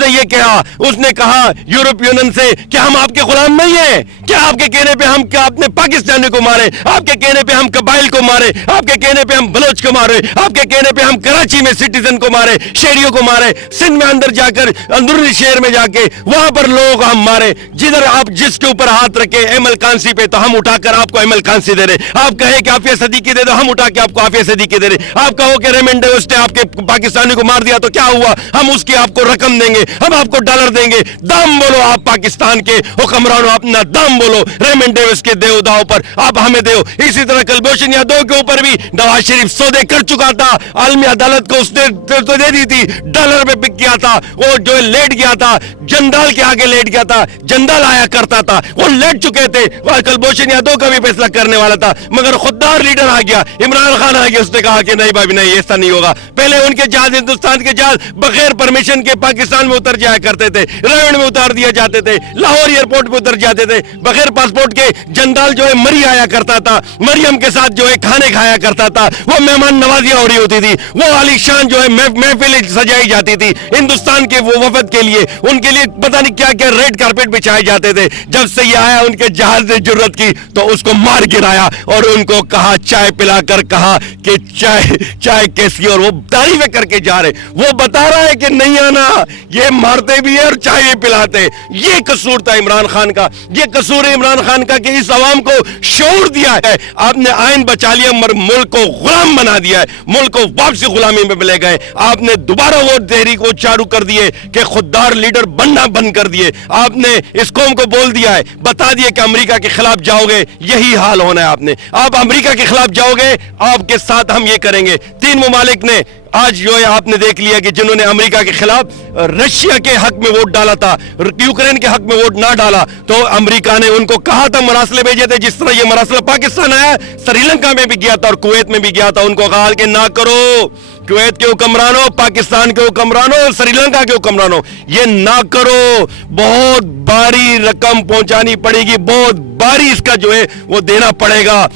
نے یہ کہا, اس نے کہا یورپ یونین سے کہ ہم آپ کے غلام نہیں ہیں, کیا آپ کے کہنے پہ ہم کیا اپنے پاکستانی کو مارے, آپ کے کہنے پہ ہم قبائل کو مارے, آپ کے کہنے پہ ہم بلوچ کو مارے, آپ کے کہنے پہ ہم کراچی میں سٹیزن کو مارے, شہریوں کو مارے, سندھ میں اندر جا کر اندرونی شہر میں جا کے وہاں پر لوگوں کو ہم مارے, جدھر آپ جس کے اوپر ہاتھ رکھے ایمل کانسی پہ تو ہم اٹھا کر آپ کو ایمل کانسی دے رہے, آپ کہے کہ عافیہ صدیقی دے دو ہم اٹھا کے آپ کو عافیہ صدیقی دے رہے, آپ کہو کہ ریمنڈ اس نے آپ کے پاکستانی کو مار دیا تو کیا ہوا, ہم اس کی آپ کو رقم دیں گے, ہم آپ کو ڈالر دیں گے, دام بولو آپ پاکستان کے حکمرانوں, اپنا دام بولو ریمنڈ ڈیوس کے دیو داؤ پر آپ ہمیں دیو. اسی طرح کلبھوشن یادو کے اوپر بھی نواز شریف سودے کر چکا تھا, عالمی عدالت کو اس نے تو دے دی تھی, ڈالر پہ بک گیا تھا, وہ جو لیٹ گیا تھا جندال کے آگے لیٹ گیا تھا, جندال آیا کرتا تھا, وہ لیٹ چکے تھے, کلبھوشن یادو کا بھی فیصلہ کرنے والا تھا, مگر خوددار لیڈر آ گیا, عمران خان آ گیا, اس نے کہا کہ نہیں بھائی نہیں ایسا نہیں ہوگا. پہلے ان کے جہاز, ہندوستان کے جہاز بغیر پرمیشن کے پاکستان میں اتر جایا کرتے تھے, ریونڈ میں اتار دیا جاتے تھے, لاہور ایئرپورٹ پہ اتر جاتے تھے بغیر پاسپورٹ کے. جندال جو ہے مری آیا کرتا تھا, مریم کے ساتھ جو ہے کھانے کھایا کرتا تھا, وہ مہمان نوازیاں ہو رہی ہوتی تھی, وہ علی شان جو ہے محفل سجائی جاتی تھی ہندوستان کے وہ وفد کے لیے, ان کے لیے پتہ نہیں کیا کیا ریڈ کارپیٹ بچھائے جاتے تھے. جب سے یہ آیا ان کے جہاز نے جرت کی تو اس کو مار گرایا اور ان کو کہا چائے پلا کر کہا کہ چائے کیسی, اور وہ تعریفیں کر کے جا رہے, وہ بتا رہا ہے کہ نہیں آنا, یہ مارتے بھی ہے اور چائے بھی پلاتے. یہ قصور تھا عمران خان کا, یہ قصور ہے عمران خان کا کہ اس عوام کو شعور دیا ہے. آپ نے آئین بچا لیا مگر ملک کو غلام بنا دیا ہے, ملک کو واپسی غلامی میں لے گئے. آپ نے دوبارہ وہ تحریک کو چارو کر دیے کہ خوددار لیڈر بننا بند کر دیے. آپ نے اس قوم کو بول دیا ہے, بتا دیا کہ امریکہ کے خلاف جاؤ گے یہی حال ہونا ہے. آپ امریکہ کے خلاف جاؤ گے, آپ کے ساتھ ہم یہ کریں گے. 3 ممالک نے آج جو ہے آپ نے دیکھ لیا کہ جنہوں نے امریکہ کے خلاف رشیا کے حق میں ووٹ ڈالا تھا, یوکرین کے حق میں ووٹ نہ ڈالا, تو امریکہ نے ان کو کہا تھا مراسلے بھیجے تھے, جس طرح یہ مراسلہ پاکستان آیا, سری لنکا میں بھی گیا تھا اور کویت میں بھی گیا تھا, ان کو کہا کہ نہ کرو, کویت کے حکمرانوں, پاکستان کے حکمرانوں, سری لنکا کے حکمرانوں, یہ نہ کرو, بہت بھاری رقم پہنچانی پڑے گی, بہت بھاری اس کا جو ہے وہ دینا پڑے گا.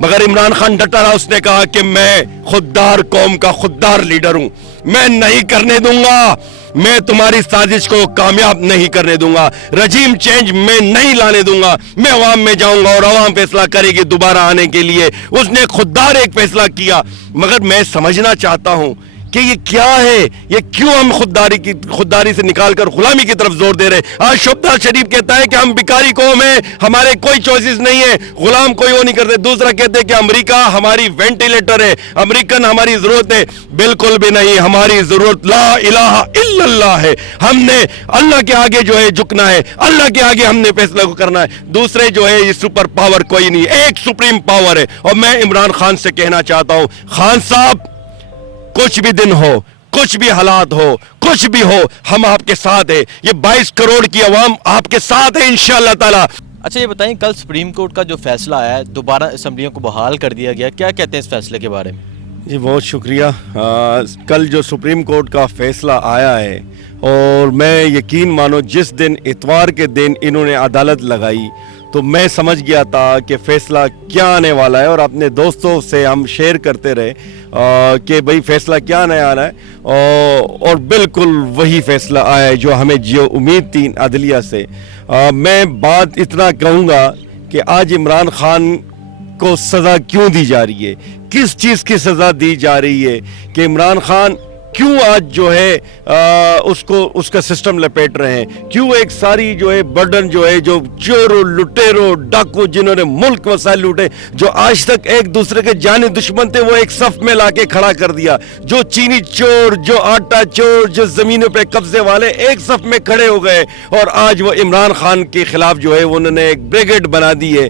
مگر عمران خان ڈٹا رہا, اس نے کہا کہ میں خوددار قوم کا خوددار لیڈر ہوں, میں نہیں کرنے دوں گا, میں تمہاری سازش کو کامیاب نہیں کرنے دوں گا, رجیم چینج میں نہیں لانے دوں گا, میں عوام میں جاؤں گا اور عوام فیصلہ کرے گی دوبارہ آنے کے لیے. اس نے خوددار ایک فیصلہ کیا. مگر میں سمجھنا چاہتا ہوں کہ یہ کیا ہے, یہ کیوں ہم خودداری سے نکال کر غلامی کی طرف زور دے رہے. آج شہباز شریف کہتا ہے کہ ہم بیکاری قوم ہیں, ہمارے کوئی چوائسز نہیں ہے, غلام کوئی وہ نہیں کرتے. دوسرا کہتے ہیں کہ امریکہ ہماری وینٹیلیٹر ہے, امریکن ہماری ضرورت ہے. بالکل بھی نہیں, ہماری ضرورت لا الہ الا اللہ ہے. ہم نے اللہ کے آگے جو ہے جھکنا ہے, اللہ کے آگے ہم نے فیصلہ کرنا ہے. دوسرے جو ہے یہ سپر پاور کوئی نہیں, ایک سپریم پاور ہے. اور میں عمران خان سے کہنا چاہتا ہوں, خان صاحب کچھ بھی دن ہو, کچھ بھی حالات ہو, کچھ بھی ہو, ہم آپ کے ساتھ ہیں. یہ 22 کروڑ کی عوام آپ کے ساتھ ہے انشاءاللہ تعالی. اچھا یہ بتائیں, کل سپریم کورٹ کا جو فیصلہ آیا ہے, دوبارہ اسمبلیوں کو بحال کر دیا گیا, کیا کہتے ہیں اس فیصلے کے بارے میں؟ جی بہت شکریہ. کل جو سپریم کورٹ کا فیصلہ آیا ہے, اور میں یقین مانو جس دن اتوار کے دن انہوں نے عدالت لگائی تو میں سمجھ گیا تھا کہ فیصلہ کیا آنے والا ہے, اور اپنے دوستوں سے ہم شیئر کرتے رہے کہ بھئی فیصلہ کیا آنے والا ہے, اور بالکل وہی فیصلہ آیا ہے جو ہمیں جو امید تھی عدلیہ سے. میں بات اتنا کہوں گا کہ آج عمران خان کو سزا کیوں دی جا رہی ہے, کس چیز کی سزا دی جا رہی ہے, کہ عمران خان کیوں آج جو ہے اس کا سسٹم لپیٹ رہے ہیں, کیوں ایک ساری جو ہے برڈن جو ہے, جو چورو لٹیرو ڈاکو جنہوں نے ملک وسائل لوٹے, جو آج تک ایک دوسرے کے جانی دشمن تھے, وہ ایک صف میں لا کے کھڑا کر دیا. جو چینی چور, جو آٹا چور, جو زمینوں پہ قبضے والے ایک صف میں کھڑے ہو گئے, اور آج وہ عمران خان کے خلاف جو ہے انہوں نے ایک بریگیڈ بنا دی ہے.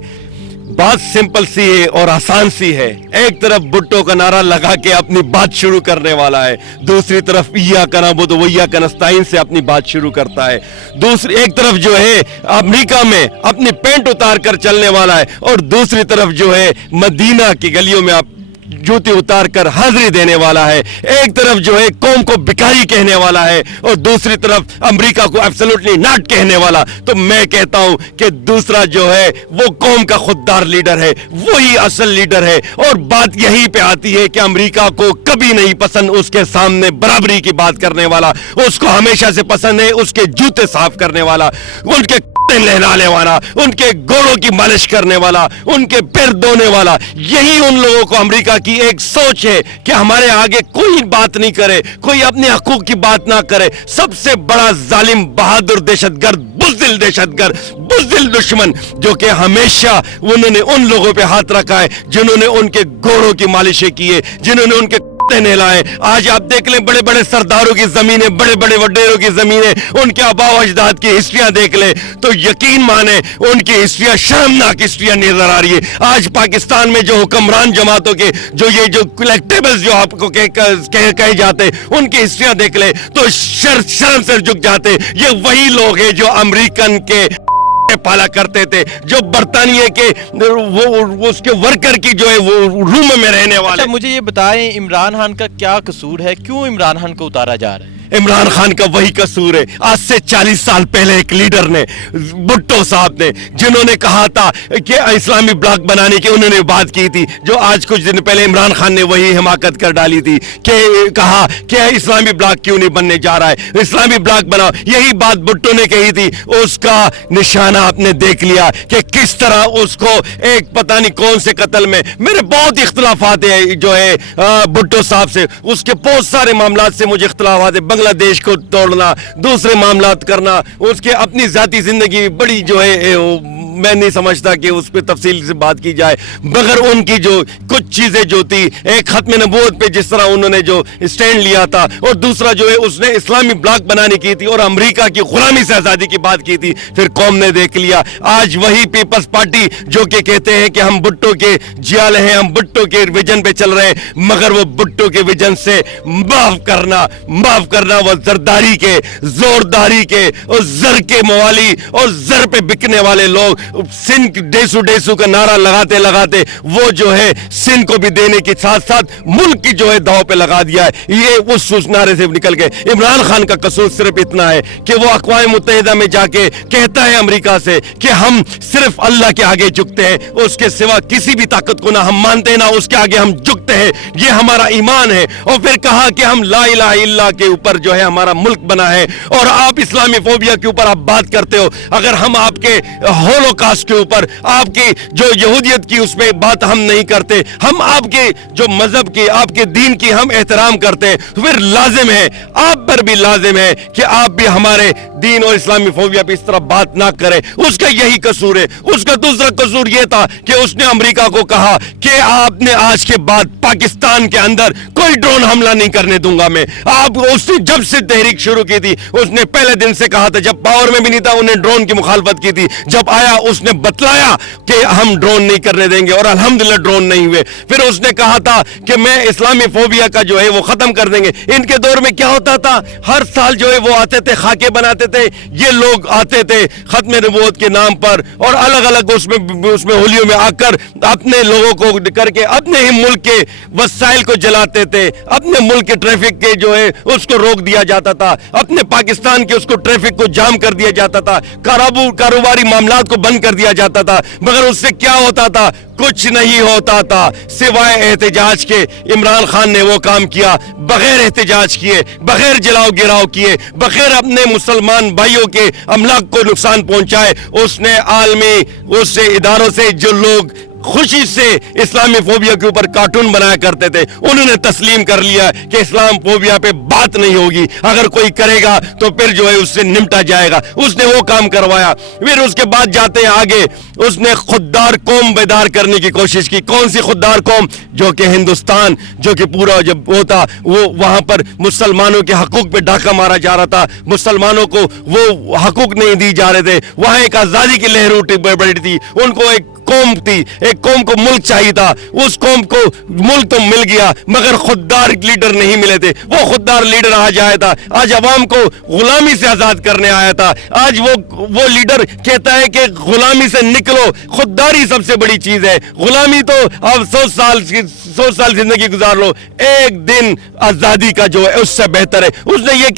بات سمپل سی ہے اور آسان سی ہے. ایک طرف بھٹو کا نعرہ لگا کے اپنی بات شروع کرنے والا ہے, دوسری طرف ایاک نعبد و ایاک نستعین سے اپنی بات شروع کرتا ہے. دوسری ایک طرف جو ہے امریکہ میں اپنی پینٹ اتار کر چلنے والا ہے, اور دوسری طرف جو ہے مدینہ کی گلیوں میں آپ जूते उतार कर हाजिरी देने वाला है, एक तरफ जो है कौम को भिखारी कहने वाला है और दूसरी तरफ अमेरिका को एब्सोल्युटली नॉट कहने वाला। तो मैं कहता हूं कि दूसरा जो है वो कौम का खुददार लीडर है, वही असल लीडर है। और बात यहीं पे आती है कि अमेरिका को कभी नहीं पसंद उसके सामने बराबरी की बात करने वाला, उसको हमेशा से पसंद है उसके जूते साफ करने वाला, उनके लहराने वाला, उनके घोड़ों की मालिश करने वाला, उनके पैर धोने वाला। यही उन लोगों को अमेरिका की एक सोच है कि हमारे आगे कोई बात नहीं करे, कोई अपने हकूक की बात ना करे। सबसे बड़ा जालिम, बहादुर दहशतगर्द, बुज़दिल दहशतगर्द, बुज़दिल दुश्मन जो कि हमेशा उन्होंने उन लोगों पे हाथ रखा है जिन्होंने उनके घोड़ों की मालिशें की है, जिन्होंने उनके नहलाए। आज आप देख लें बड़े बड़े सरदारों की जमीनें, बड़े बड़े वडेरों की जमीनें, उनके आबाओ अजदाद की हिस्ट्रियां देख लें तो यकीन माने उनकी हिस्ट्रियां शर्मनाक हिस्ट्रियां नजर आ रही है। आज पाकिस्तान में जो हुक्मरान जमातों के जो कलेक्टेबल्स जो आपको कहे जाते उनकी हिस्ट्रियां देख ले तो शर्म से झुक जाते। ये वही लोग हैं जो अमेरिकन के पाला करते थे, जो बरतानिया के वो उसके वर्कर की जो है वो रूम में रहने वाले। अच्छा, मुझे ये बताएं इमरान खान का क्या कसूर है, क्यों इमरान खान को उतारा जा रहा है? इमरान खान का वही कसूर है। आज से 40 साल पहले एक लीडर ने, भुट्टो साहब ने, जिन्होंने कहा था कि इस्लामी ब्लॉक बनाने की उन्होंने बात की थी, जो आज कुछ दिन पहले इमरान खान ने वही हिमाकत कर डाली थी कि कहा कि इस्लामी ब्लॉक क्यों नहीं बनने जा रहा है, इस्लामी ब्लॉक बनाओ। यही बात भुट्टो ने कही थी, उसका निशाना आपने देख लिया कि किस तरह उसको एक पता नहीं कौन से कत्ल में, मेरे बहुत इख्तलाफात है जो है भुट्टो साहब से, उसके बहुत सारे मामलात से मुझे इख्तलाफात है। बांग्लादेश को तोड़ना, दूसरे मामलात करना, उसके अपनी जाती जिंदगी बड़ी जो है मैं नहीं समझता कि उस पर तफसील से बात की जाए, मगर उनकी जो कुछ चीजें जो थी, एक खत्म नबूवत पे जिस तरह उन्होंने जो स्टैंड लिया था, और दूसरा जो है उसने इस्लामी ब्लॉक बनाने की थी और अमेरिका की गुलामी से आजादी की बात की थी, फिर कौम ने देख लिया। आज वही पीपल्स पार्टी जो कि कहते हैं कि हम भुट्टो के जियाल हैं, हम भुट्टो के विजन पे चल रहे हैं, मगर वो भुट्टो के विजन से माफ करना वो जरदारी के, जोरदारी के और जर के मवाली और जर पे बिकने वाले लोग सिंध डेसू का नारा लगाते लगाते वो जो है सिंध को भी देने के साथ साथ मुल्क की जो है दाव पे लगा दिया है। ये उस नारे से निकल के इमरान खान का कसूर सिर्फ इतना है कि वो अक़वाम मुत्तहिदा में जाके कहता है अमेरिका से कि हम सिर्फ अल्लाह के आगे झुकते हैं, उसके सिवा किसी भी ताकत को ना हम मानते हैं ना उसके आगे हम झुकते हैं, ये हमारा ईमान है। और फिर कहा कि हम ला इलाहा इल्लल्लाह के ऊपर जो है हमारा मुल्क बना है, और आप इस्लामी फोबिया के ऊपर आप बात करते हो। अगर हम आपके होलोकॉस्ट के ऊपर, आपकी जो यहूदियत की उसमें बात हम नहीं करते, हम आपके जो मजहब की, आपके दीन की हम एहतराम करते हैं, तो फिर लाजिम है, आप पर भी लाजिम है कि आप भी हमारे दीन और इस्लामी फोबिया पे इस तरह बात ना करें। उसका यही कसूर है। उसका दूसरा कसूर यह था कि उसने अमेरिका को कहा कि आपने आज के बाद पाकिस्तान के अंदर कोई ड्रोन हमला नहीं करने दूंगा मैं। आप उसने जब से तहरीक शुरू की थी उसने पहले दिन से कहा था, जब पावर में भी नहीं था उन्हें ड्रोन की मुखालफत की थी, जब आया उसने बतलाया कि हम ड्रोन नहीं करने देंगे, और अल्हम्दुलिल्लाह ड्रोन नहीं हुए। फिर उसने कहा था कि मैं इस्लामी फोबिया का जो है वो खत्म कर देंगे। इनके दौर में क्या होता था, हर साल जो है वो आते थे, खाके बनाते थे, ये लोग आते थे खत्म नबूवत के नाम पर और अलग अलग उसमें होलियों में आकर अपने लोगों को करके अपने ही मुल्क के वसाइल को जलाते थे, अपने मुल्क के ट्रैफिक के जो है उसको रोक दिया जाता था, अपने पाकिस्तान के उसको ट्रैफिक को जाम कर दिया जाता था, कारोबारी मामलात को बंद कर दिया जाता था। मगर उससे क्या होता था, कुछ नहीं होता था सिवाय एहतजाज के। इमरान खान ने वो काम किया, बगैर एहतजाज किए, बगैर जलाओ गिराव किए, बगैर अपने मुसलमान भाइयों के अमलाक को नुकसान पहुंचाए, उसने आलमी उससे इदारों से जो लोग खुशी से इस्लामी फोबिया के ऊपर कार्टून बनाया करते थे, उन्होंने तस्लीम कर लिया कि इस्लाम फोबिया पे बात नहीं होगी, अगर कोई करेगा तो फिर जो है उससे निपटा जाएगा। उसने वो काम करवाया। फिर उसके बाद जाते हैं आगे, उसने खुददार कौम बेदार करने की कोशिश की। कौन सी खुददार कौम? जो कि हिंदुस्तान, जो कि पूरा जब वो था वो वहां पर मुसलमानों के हकूक पे डाका मारा जा रहा था, मुसलमानों को वो हकूक नहीं दी जा रहे थे, वहां एक आजादी की लहर उठी बढ़ी थी, उनको एक कौम थी, एक कौम को मुल्क चाहिए था, उस कौम को मुल्क तो मिल गया मगर खुददार लीडर नहीं मिले थे। वो खुददार लीडर आज आया था, आज अवाम को गुलामी से आजाद करने आया था। आज वो लीडर कहता है कि गुलामी से निकलो, खुददारी सबसे बड़ी चीज है। गुलामी तो अब 100 साल 100 साल जिंदगी गुजार लो, एक दिन आजादी का जो है उससे बेहतर है। उसने ये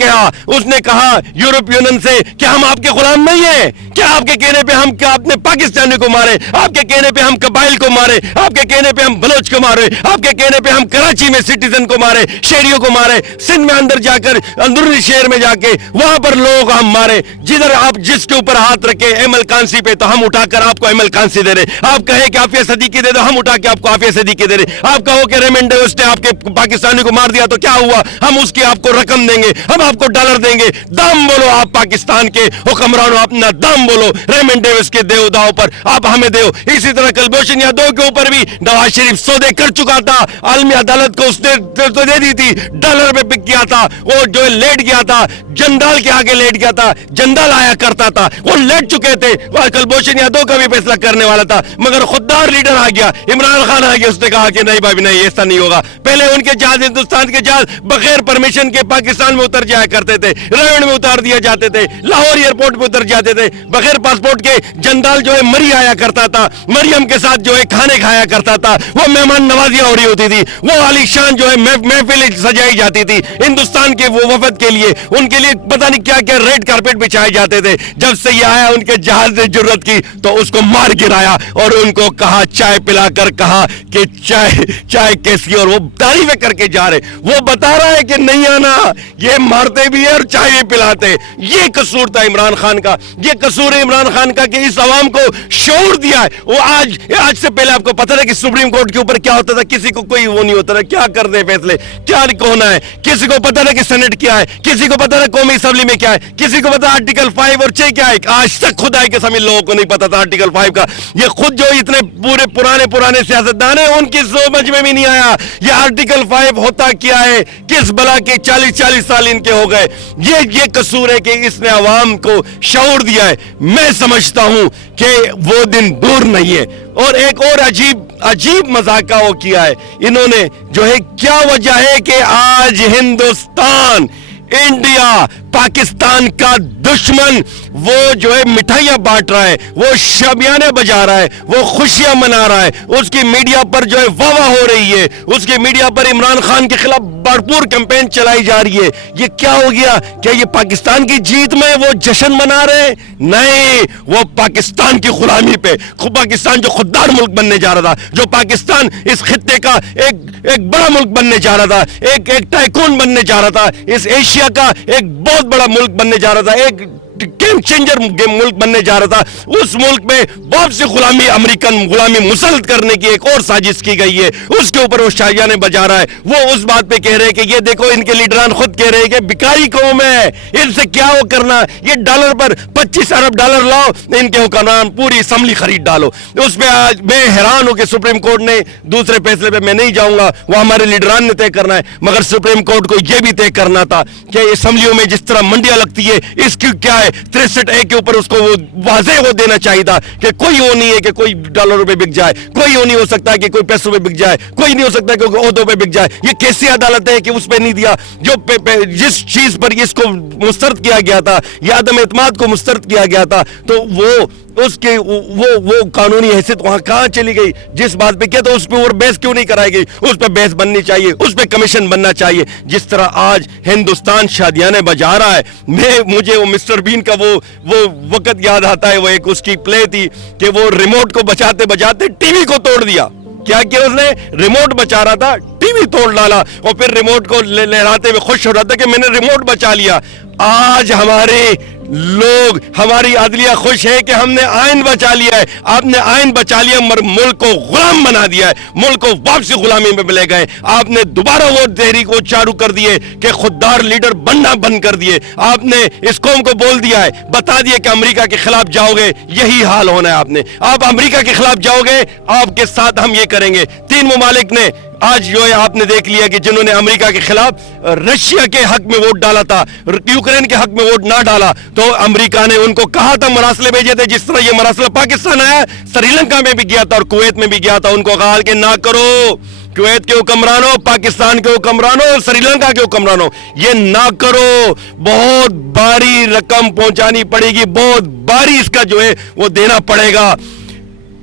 कहा यूरोप यूनियन से कि हम आपके गुलाम नहीं है, क्या आपके कहने पे हम क्या आपने पाकिस्तानी को मारे, आपके कहने पे हम कबाइल को मारे, आपके कहने पे हम बलोच को मारे, आपके कहने पे हम कराची में सिटीजन को मारे, शहरियों को मारे, सिंध में अंदर जाकर अंदरूनी शहर में जाके वहां पर लोगों को हम मारे, जिधर आप जिसके ऊपर हाथ रखे एमएल कांसी पे तो हम उठाकर आपको एमएल कांसी दे रहे, आप कहे कि आफिया सदीकी दे दो, हम उठा के आपको आफिया सदीकी दे रहे, आप कहो कि रेमंड डेविस ने आपके पाकिस्तानी को मार दिया तो क्या हुआ, हम उसकी आपको रकम देंगे, हम आपको डॉलर देंगे, दाम बोलो आप पाकिस्तान के हुक्मरानों, अपना दाम बोलो, रेमंड डेविस के देव दाव पर आप हमें दो। इसी तरह कुलभूषण यादव के ऊपर भी नवाज शरीफ सौदे कर चुका था, आलमी अदालत को उसने तो दे दी थी, डॉलर में बिक गया था, वो जो लेट गया था, जंदाल के आगे लेट गया था, जंदाल आया करता था, वो लेट चुके थे, कुलभूषण यादव का भी फैसला करने वाला था, मगर खुददार लीडर आ गया, इमरान खान आ गया, उसने कहा कि नहीं भाई नहीं ऐसा नहीं होगा। पहले उनके जहाज, हिंदुस्तान के जहाज बगैर परमिशन के पाकिस्तान में उतर जाया करते थे, रेवड़ में उतार दिया जाते थे, लाहौर एयरपोर्ट पे उतर जाते थे, बगैर पासपोर्ट के जंदाल जो है मरी आया करता था, मरियम के साथ जो है खाने खाया करता था, वो मेहमान नवाजियां हो रही होती थी, वो आलीशान जो है महफिल सजाई जाती थी हिंदुस्तान के वो वफद के लिए, उनके लिए पता नहीं क्या क्या रेड कारपेट बिछाए जाते थे। जब से ये आया उनके जहाज ने जुर्रत की तो उसको मार गिराया और उनको कहा, चाय पिलाकर कहा कि चाय कैसी, और वो तारीफें करके जा रहे, वो बता रहा है कि नहीं आना, ये मारते भी है और चाय भी पिलाते। ये कसूर था इमरान खान का, ये कसूर है इमरान खान का कि इस अवाम को शऊर दिया है। वो आज से पहले आपको पता था कि सुप्रीम कोर्ट के ऊपर क्या होता था, किसी को कोई वो नहीं होता था, क्या कर दे फैसले, क्या होना है, किसी को पता था कि सेनेट क्या है, किसी को पता था कौमी असेंबली में क्या है, किसी को पता आर्टिकल 5 और 6 क्या है। आज तक खुदा के सभी लोगों को नहीं पता था आर्टिकल 5 का। ये खुद जो इतने पूरे पुराने सियासतदान है उनकी समझ में भी नहीं आया ये आर्टिकल 5 होता क्या है, किस बला के 40 साल इनके हो गए। ये कसूर है कि इसने अवाम को शऊर दिया है। मैं समझता हूं कि वो दिन दूर नहीं है। और एक और अजीब मजाका वो किया है इन्होंने, जो है क्या वजह है कि आज हिंदुस्तान, इंडिया, पाकिस्तान का दुश्मन वो जो है मिठाइयां बांट रहा है, वो शबियाने बजा रहा है, वो खुशियां मना रहा है, उसकी मीडिया पर जो है वाह हो रही है, उसकी मीडिया पर इमरान खान के खिलाफ भरपूर कैंपेन चलाई जा रही है। ये क्या हो गया? क्या ये पाकिस्तान की जीत में वो जश्न मना रहे हैं? नहीं, वो पाकिस्तान की गुलामी पे, पाकिस्तान जो खुददार मुल्क बनने जा रहा था, जो पाकिस्तान इस खित्ते का एक बड़ा मुल्क बनने जा रहा था, एक टाइकून बनने जा रहा था, इस एशिया का एक बहुत बड़ा मुल्क बनने जा रहा था, एक गेम चेंजर मुल्क बनने जा रहा था, उस मुल्क में बहुत सी अमेरिकन गुलामी मुसल्लत करने की एक और साजिश की गई है। उसके ऊपर वो शाहियाने बजा रहा है। वो उस बात पे कह रहे हैं कि ये देखो, इनके लीडरान खुद कह रहे हैं कि भिखारी कौम है, इनसे क्या वो करना, ये डॉलर पर 25 अरब डॉलर लाओ, इनके हुक्मरान पूरी असम्बली खरीद डालो। उसमें आज मैं हैरान हूं कि सुप्रीम कोर्ट ने दूसरे फैसले पे मैं नहीं जाऊंगा, वो हमारे लीडरान ने तय करना है, मगर सुप्रीम कोर्ट को यह भी तय करना था कि असम्बलियों में जिस तरह मंडियां लगती है, इसकी क्या है 63A के ऊपर उसको वो वाज़ेह वो देना चाहिए था कि कोई वो नहीं है कि कोई डॉलरों पे बिक जाए, कोई वो नहीं हो सकता कि कोई पैसों पे बिक जाए, कोई नहीं हो सकता कि ओहदों पे बिक जाए। ये कैसी अदालत है कि उस पे नहीं दिया? जो जिस चीज पर इसको मुस्तरद किया गया था, या अदम एतमाद को मुस्तरद किया गया था, तो वो उसके वो कानूनी हैसियत वहां कहां चली गई? जिस बात पे किया तो उस पे और बहस क्यों नहीं कराई गई? उस पे बहस बननी चाहिए, उस पे कमीशन बनना चाहिए। जिस तरह आज हिंदुस्तान शादियाने बजा रहा है, मुझे वो मिस्टर बीन का वो वक्त याद आता है। वो एक उसकी प्ले थी कि वो रिमोट को बचाते बचाते टीवी को तोड़ दिया। क्या किया उसने? रिमोट बचा रहा था, टीवी तोड़ डाला, और फिर रिमोट को लहराते हुए खुश हो रहा था कि मैंने रिमोट बचा लिया। आज हमारे लोग, हमारी अदलिया खुश है कि हमने आइन बचा लिया है। आपने आइन बचा लिया मगर मुल्क को गुलाम बना दिया है, मुल्क को वापसी गुलामी में ले गए। आपने दोबारा वो तहरीक को चालू कर दिए कि खुददार लीडर बनना बंद कर दिए। आपने इस कौम को बोल दिया है, बता दिया कि अमेरिका के खिलाफ जाओगे, यही हाल होना है। आपने, आप अमेरिका के खिलाफ जाओगे, आपके साथ हम ये करेंगे। 3 ममालिक ने आज जो है आपने देख लिया कि जिन्होंने अमेरिका के खिलाफ रशिया के हक में वोट डाला था, यूक्रेन के हक में वोट ना डाला, तो अमेरिका ने उनको कहा था, मरासले भेजे थे। जिस तरह ये मरासला पाकिस्तान आया, श्रीलंका में भी गया था और कुवैत में भी गया था, उनको कहा कि ना करो, कुवैत के हुक्मरानों, पाकिस्तान के हुक्मरानों, श्रीलंका के हुक्मरानों, ये ना करो। बहुत भारी रकम पहुंचानी पड़ेगी, बहुत भारी इसका जो है वो देना पड़ेगा।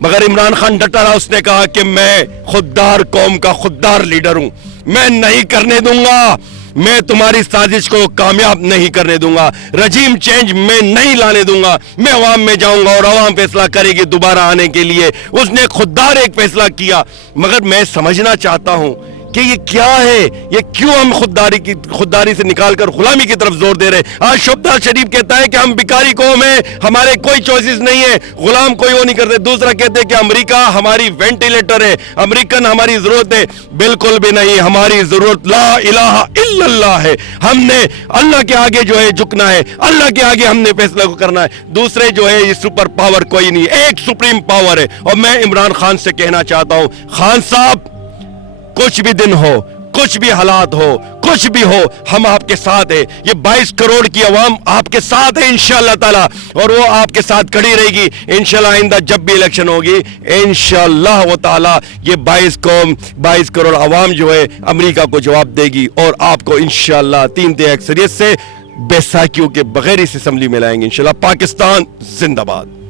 मगर इमरान खान डटा रहा, उसने कहा कि मैं खुददार कौम का खुददार लीडर हूं, मैं नहीं करने दूंगा, मैं तुम्हारी साजिश को कामयाब नहीं करने दूंगा, रजीम चेंज मैं नहीं लाने दूंगा, मैं अवाम में जाऊंगा और अवाम फैसला करेगी दोबारा आने के लिए। उसने खुददार एक फैसला किया, मगर मैं समझना चाहता हूं कि ये क्या है, ये क्यों हम खुददारी से निकालकर गुलामी की तरफ जोर दे रहे हैं। आज शहबाज शरीफ कहता है कि हम बिकारी कौम है, हमारे कोई चॉइसेस नहीं है, गुलाम कोई वो नहीं करते। दूसरा कहते हैं कि अमेरिका हमारी वेंटिलेटर है, अमेरिकन हमारी जरूरत है। बिल्कुल भी नहीं, हमारी जरूरत ला इलाहा इल्लल्लाह है। हमने अल्लाह के आगे जो है झुकना है, अल्लाह के आगे हमने फैसला को करना है। दूसरे जो है ये सुपर पावर कोई नहीं, एक सुप्रीम पावर है। और मैं इमरान खान से कहना चाहता हूं, खान साहब कुछ भी दिन हो, कुछ भी हालात हो, कुछ भी हो, हम आपके साथ है। ये 22 करोड़ की आवाम आपके साथ है इंशाअल्लाह ताला, और वो आपके साथ खड़ी रहेगी इंशाअल्लाह। आइंदा जब भी इलेक्शन होगी इंशाअल्लाह वो ताला ये 22 करोड़ आवाम जो है अमेरिका को जवाब देगी, और आपको इंशाअल्लाह 3 तिहाई अक्सरियत से बैसाखियों के बगैर इस असेंबली में लाएंगे इंशाअल्लाह। पाकिस्तान जिंदाबाद।